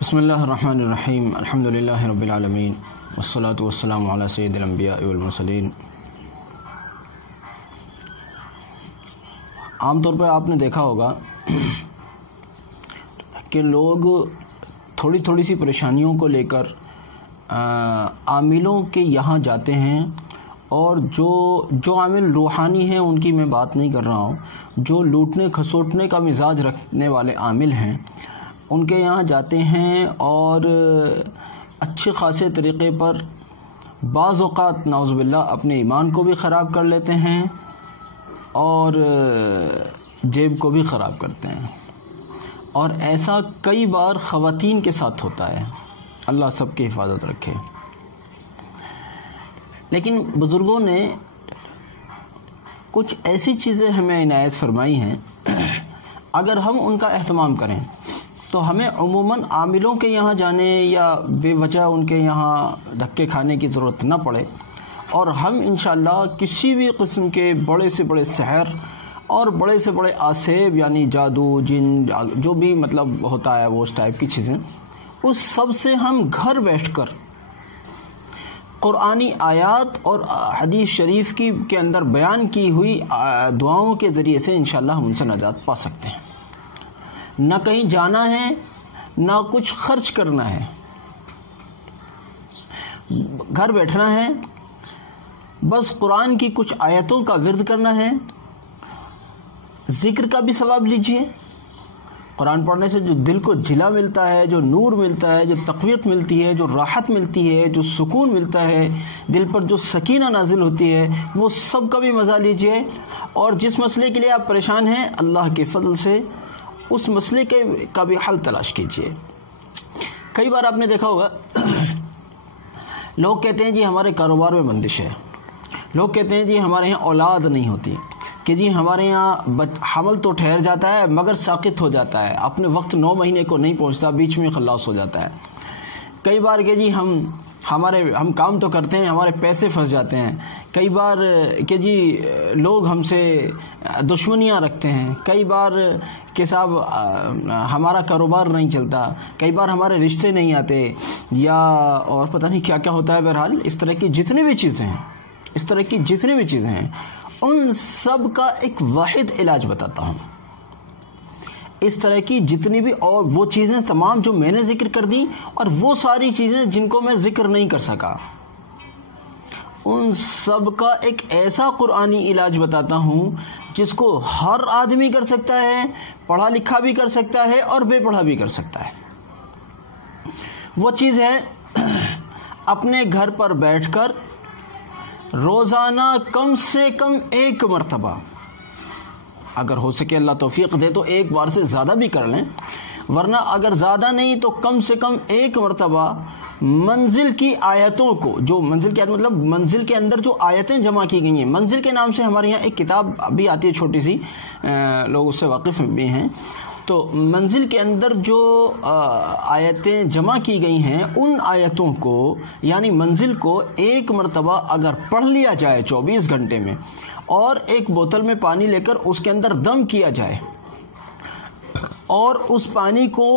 بسم اللہ الرحمن الرحیم الحمد للہ رب العالمین والصلاة والسلام علی سید الانبیاء والمرسلین۔ عام طور پر آپ نے دیکھا ہوگا کہ لوگ تھوڑی تھوڑی سی پریشانیوں کو لے کر عاملوں کے یہاں جاتے ہیں، اور جو عامل روحانی ہیں ان کی میں بات نہیں کر رہا ہوں، جو لوٹنے کھسوٹنے کا مزاج رکھنے والے عامل ہیں ان کے یہاں جاتے ہیں اور اچھے خاصے طریقے پر بعض اوقات نعوذ باللہ اپنے ایمان کو بھی خراب کر لیتے ہیں اور جیب کو بھی خراب کرتے ہیں، اور ایسا کئی بار خواتین کے ساتھ ہوتا ہے۔ اللہ سب کی حفاظت رکھے۔ لیکن بزرگوں نے کچھ ایسی چیزیں ہمیں عنایت فرمائی ہیں، اگر ہم ان کا اہتمام کریں تو ہمیں عموماً عاملوں کے یہاں جانے یا بے وجہ ان کے یہاں دھکے کھانے کی ضرورت نہ پڑے، اور ہم انشاءاللہ کسی بھی قسم کے بڑے سے بڑے سحر اور بڑے سے بڑے آسیب یعنی جادو جن جو بھی مطلب ہوتا ہے وہ اس ٹائپ کی چیزیں، اس سب سے ہم گھر بیٹھ کر قرآنی آیات اور حدیث شریف کے اندر بیان کی ہوئی دعاؤں کے ذریعے سے انشاءاللہ ہم ان سے نجات پا سکتے ہیں۔ نہ کہیں جانا ہے، نہ کچھ خرچ کرنا ہے، گھر بیٹھنا ہے، بس قرآن کی کچھ آیتوں کا ورد کرنا ہے، ذکر کا بھی ثواب لیجئے۔ قرآن پڑھنے سے جو دل کو جلا ملتا ہے، جو نور ملتا ہے، جو تقویت ملتی ہے، جو راحت ملتی ہے، جو سکون ملتا ہے، دل پر جو سکینہ نازل ہوتی ہے، وہ سب کا بھی مزہ لیجئے۔ اور جس مسئلے کے لیے آپ پریشان ہیں، اللہ کے فضل سے اس مسئلے کا بھی حل تلاش کیجئے۔ کئی بار آپ نے دیکھا ہوگا لوگ کہتے ہیں جی ہمارے کاروبار میں بندش ہے، لوگ کہتے ہیں جی ہمارے یہاں اولاد نہیں ہوتی، کہ جی ہمارے یہاں حمل تو ٹھہر جاتا ہے مگر ساقط ہو جاتا ہے، اپنے وقت 9 مہینے کو نہیں پہنچتا، بیچ میں خلاص ہو جاتا ہے۔ کئی بار کہ جی ہم کام تو کرتے ہیں، ہمارے پیسے پھنس جاتے ہیں۔ کئی بار کہ جی لوگ ہم سے دشمنیاں رکھتے ہیں، کئی بار کہ صاحب ہمارا کاروبار نہیں چلتا، کئی بار ہمارے رشتے نہیں آتے، یا اور پتہ نہیں کیا کیا ہوتا ہے۔ بہرحال اس طرح کی جتنی بھی چیزیں ہیں ان سب کا ایک واحد علاج بتاتا ہوں۔ اس طرح کی جتنی بھی اور وہ چیزیں تمام جو میں نے ذکر کر دیں، اور وہ ساری چیزیں جن کو میں ذکر نہیں کر سکا، ان سب کا ایک ایسا قرآنی علاج بتاتا ہوں جس کو ہر آدمی کر سکتا ہے، پڑھا لکھا بھی کر سکتا ہے اور بے پڑھا بھی کر سکتا ہے۔ وہ چیز ہے اپنے گھر پر بیٹھ کر روزانہ کم سے کم 1 مرتبہ، اگر ہو سکے اللہ توفیق دے تو 1 بار سے زیادہ بھی کر لیں، ورنہ اگر زیادہ نہیں تو کم سے کم 1 مرتبہ منزل کی آیتوں کو، جو منزل کی آیت مطلب منزل کے اندر جو آیتیں جمع کی گئی ہیں، منزل کے نام سے ہمارے یہاں ایک کتاب بھی آتی ہے چھوٹی سی، لوگ اس سے واقف بھی ہیں، تو منزل کے اندر جو آیتیں جمع کی گئی ہیں ان آیتوں کو یعنی منزل کو 1 مرتبہ اگر پڑھ لیا جائے 24 گھنٹے میں، اور ایک بوتل میں پانی لے کر اس کے اندر دم کیا جائے اور اس پانی کو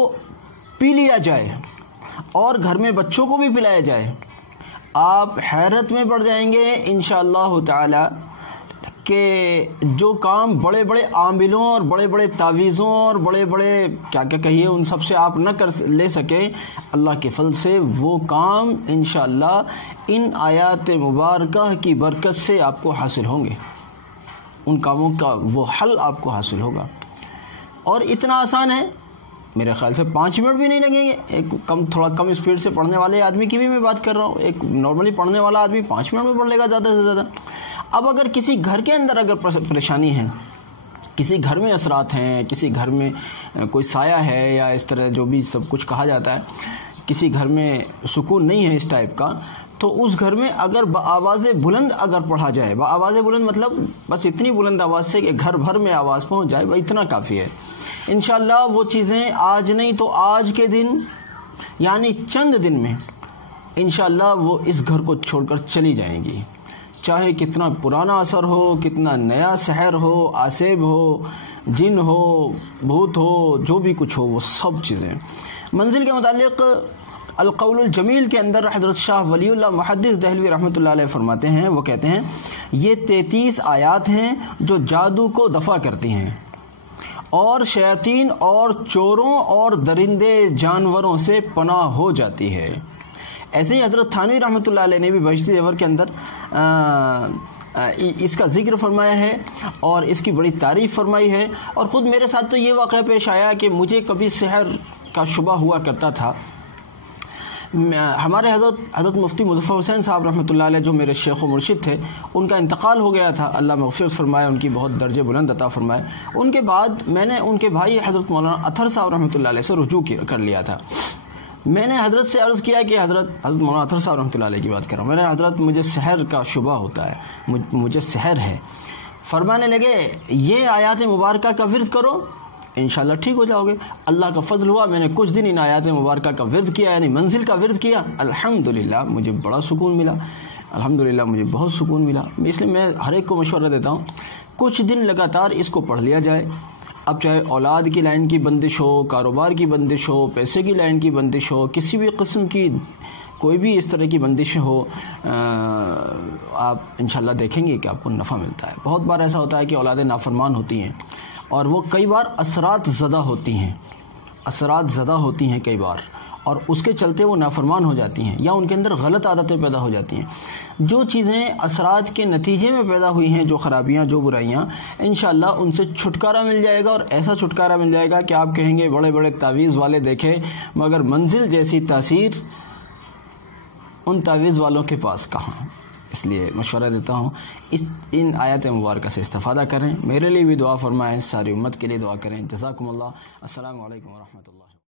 پی لیا جائے اور گھر میں بچوں کو بھی پلایا جائے، آپ حیرت میں پڑ جائیں گے انشاءاللہ تعالی کہ جو کام بڑے بڑے عاملوں اور بڑے بڑے تعویذوں اور بڑے بڑے کیا کہیے ان سب سے آپ نہ کر لے سکے، اللہ کے فضل سے وہ کام انشاءاللہ ان آیات مبارکہ کی برکت سے آپ کو حاصل ہوں گے، ان کاموں کا وہ حل آپ کو حاصل ہوگا۔ اور اتنا آسان ہے، میرے خیال سے 5 منٹ بھی نہیں لگیں گے۔ ایک تھوڑا کم اسپیڈ سے پڑھنے والے آدمی کی بھی میں بات کر رہا ہوں، ایک نارملی پڑھنے والا آدمی 5 منٹ میں پڑھ لے گا زیادہ سے زیادہ۔ اب اگر کسی گھر کے اندر اگر پریشانی ہے، کسی گھر میں اثرات ہیں، کسی گھر میں کوئی سایہ ہے یا اس طرح جو بھی سب کچھ کہا جاتا ہے، کسی گھر میں سکون نہیں ہے اس ٹائپ کا، تو اس گھر میں اگر بآواز بلند اگر پڑھا جائے، بآواز بلند مطلب بس اتنی بلند آواز سے کہ گھر بھر میں آواز پہنچ جائے، وہ اتنا کافی ہے۔ انشاءاللہ وہ چیزیں آج نہیں تو آج کے دن یعنی چند دن میں انشاءاللہ وہ اس گھر کو چھوڑ کر چلی جائیں گی، چاہے کتنا پرانا اثر ہو، کتنا نیا سحر ہو، آسیب ہو، جن ہو، بھوت ہو، جو بھی کچھ ہو، وہ سب چیزیں منزل کے متعلق القول الجمیل کے اندر حضرت شاہ ولی اللہ محدث دہلوی رحمۃ اللہ علیہ فرماتے ہیں، وہ کہتے ہیں یہ 33 آیات ہیں جو جادو کو دفع کرتی ہیں اور شیاطین اور چوروں اور درندے جانوروں سے پناہ ہو جاتی ہے۔ ایسے ہی حضرت تھانوی رحمۃ اللہ علیہ نے بھی بہشتی زیور کے اندر اس کا ذکر فرمایا ہے اور اس کی بڑی تعریف فرمائی ہے۔ اور خود میرے ساتھ تو یہ واقعہ پیش آیا کہ مجھے کبھی سحر کا شبہ ہوا کرتا تھا۔ ہمارے حضرت مفتی مظفر حسین صاحب رحمۃ اللہ علیہ جو میرے شیخ و مرشد تھے، ان کا انتقال ہو گیا تھا، اللہ مغفرت فرمائے، ان کی بہت درجے بلند عطا فرمائے۔ ان کے بعد میں نے ان کے بھائی حضرت مولانا اطہر صاحب رحمۃ اللہ علیہ سے رجوع کر لیا تھا۔ میں نے حضرت سے عرض کیا کہ حضرت مولانا اطہر صاحب رحمۃ اللہ علیہ کی بات کر رہا ہوں، میں نے حضرت مجھے سحر کا شبہ ہوتا ہے، مجھے سحر ہے۔ فرمانے لگے یہ آیات مبارکہ کا ورد کرو انشاءاللہ ٹھیک ہو جاؤ گے۔ اللہ کا فضل ہوا، میں نے کچھ دن ان آیات مبارکہ کا ورد کیا، یعنی منزل کا ورد کیا، الحمدللہ مجھے بڑا سکون ملا، الحمدللہ مجھے بہت سکون ملا۔ اس لیے میں ہر ایک کو مشورہ دیتا ہوں کچھ دن لگاتار اس کو پڑھ لیا جائے۔ اب چاہے اولاد کی لائن کی بندش ہو، کاروبار کی بندش ہو، پیسے کی لائن کی بندش ہو، کسی بھی قسم کی کوئی بھی اس طرح کی بندش ہو، آپ انشاءاللہ دیکھیں گے کہ آپ کو نفع ملتا ہے۔ بہت بار ایسا ہوتا ہے کہ اولادیں نافرمان ہوتی ہیں اور وہ کئی بار اثرات زدہ ہوتی ہیں کئی بار، اور اس کے چلتے وہ نافرمان ہو جاتی ہیں یا ان کے اندر غلط عادتیں پیدا ہو جاتی ہیں۔ جو چیزیں اثرات کے نتیجے میں پیدا ہوئی ہیں، جو خرابیاں، جو برائیاں، انشاءاللہ ان سے چھٹکارا مل جائے گا، اور ایسا چھٹکارا مل جائے گا کہ آپ کہیں گے بڑے بڑے تعویذ والے دیکھے مگر منزل جیسی تاثیر ان تعویذ والوں کے پاس کہاں۔ اس لیے مشورہ دیتا ہوں ان آیات مبارکہ سے استفادہ کریں، میرے لیے بھی دعا فرمائیں، ساری امت کے لیے دعا کریں۔ جزاکم اللہ، السلام علیکم ورحمۃ اللہ۔